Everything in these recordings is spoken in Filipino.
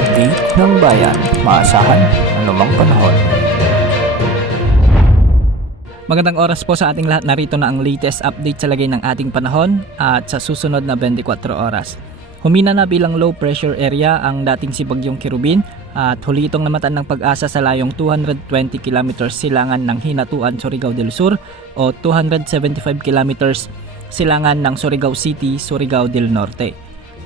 update ng bayan, maasahan anumang panahon. Magandang oras po sa ating lahat. Narito na ang latest update sa lagay ng ating panahon at sa susunod na 24 oras. Humina na bilang low pressure area ang dating si Bagyong Kirubin at huli itong namatan ng Pag-asa sa layong 220 km silangan ng Hinatuan, Surigao del Sur o 275 km silangan ng Surigao City, Surigao del Norte.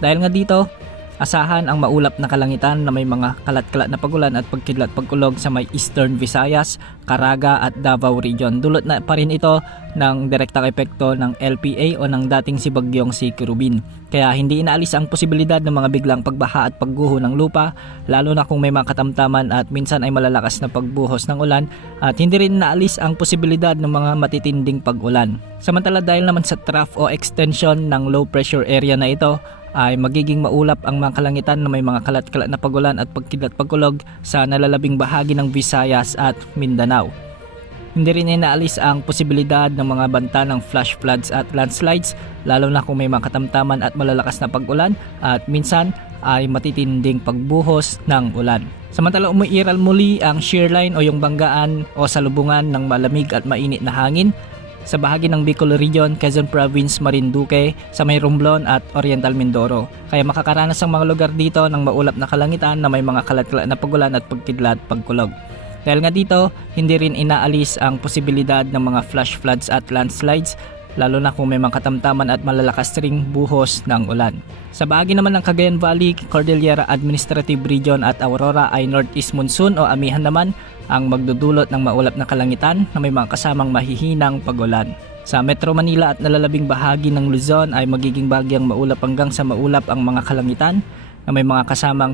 Dahil nga dito, asahan ang maulap na kalangitan na may mga kalat-kalat na pagulan at pagkidlat-pagkulog sa may Eastern Visayas, Caraga at Davao Region. Dulot na pa rin ito ng direktang epekto ng LPA o ng dating si Bagyong si Kirubin. Kaya hindi inaalis ang posibilidad ng mga biglang pagbaha at pagguho ng lupa, lalo na kung may mga katamtaman at minsan ay malalakas na pagbuhos ng ulan, at hindi rin inaalis ang posibilidad ng mga matitinding pag-ulan. Samantala, dahil naman sa trough o extension ng low pressure area na ito, ay magiging maulap ang mga kalangitan na may mga kalat-kalat na pagulan at pagkidlat-pagkulog sa nalalabing bahagi ng Visayas at Mindanao. Hindi rin inaalis ang posibilidad ng mga banta ng flash floods at landslides, lalo na kung may mga katamtaman at malalakas na pag-ulan at minsan ay matitinding pagbuhos ng ulan. Samantala, umiiral muli ang shear line o yung banggaan o salubungan ng malamig at mainit na hangin sa bahagi ng Bicol Region, Quezon Province, Marinduque, sa may Romblon at Oriental Mindoro. Kaya makakaranas ang mga lugar dito ng maulap na kalangitan na may mga kalat-kalat na pagulan at pagkidlat-pagkulog. Dahil nga dito, hindi rin inaalis ang posibilidad ng mga flash floods at landslides, lalo na kung may mga katamtaman at malalakas ring buhos ng ulan. Sa bahagi naman ng Cagayan Valley, Cordillera Administrative Region at Aurora ay northeast monsoon o amihan naman ang magdudulot ng maulap na kalangitan na may mga kasamang mahihinang pagulan. Sa Metro Manila at nalalabing bahagi ng Luzon ay magiging bagyang maulap hanggang sa maulap ang mga kalangitan na may mga kasamang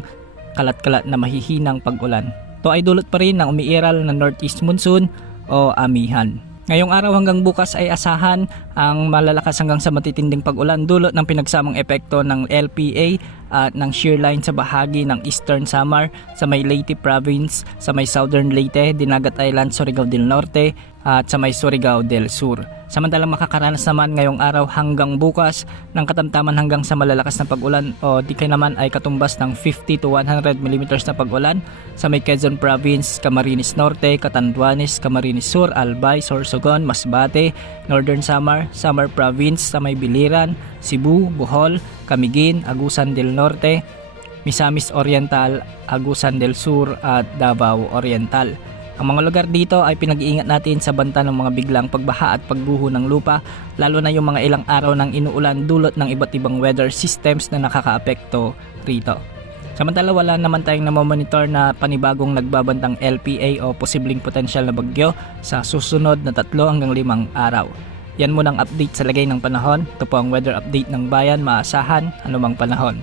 kalat-kalat na mahihinang pagulan. Ito ay dulot pa rin ng umiiral na northeast monsoon o amihan. Ngayong araw hanggang bukas ay asahan ang malalakas hanggang sa matitinding pag-ulan dulot ng pinagsamang epekto ng LPA at ng shear line sa bahagi ng Eastern Samar, sa may Leyte Province, sa may Southern Leyte, Dinagat Island, Surigao del Norte at sa may Surigao del Sur. Samantalang makakaranas naman ngayong araw hanggang bukas ng katamtaman hanggang sa malalakas na pag-ulan o di kaya naman ay katumbas ng 50 to 100 mm na pag-ulan sa may Quezon Province, Camarines Norte, Catanduanes, Camarines Sur, Albay, Sorsogon, Masbate, Northern Samar, Samar Province, sa may Biliran, Cebu, Bohol, Camiguin, Agusan del Norte, Misamis Oriental, Agusan del Sur at Davao Oriental. Ang mga lugar dito ay pinag-iingat natin sa banta ng mga biglang pagbaha at pagguho ng lupa, lalo na yung mga ilang araw ng inuulan dulot ng iba't ibang weather systems na nakakaapekto rito. Samantala, wala naman tayong namomonitor na panibagong nagbabantang LPA o posibleng potensyal na bagyo sa susunod na 3 hanggang 5 araw. Yan muna ang update sa lagay ng panahon. Ito po ang weather update ng bayan, maasahan anumang panahon.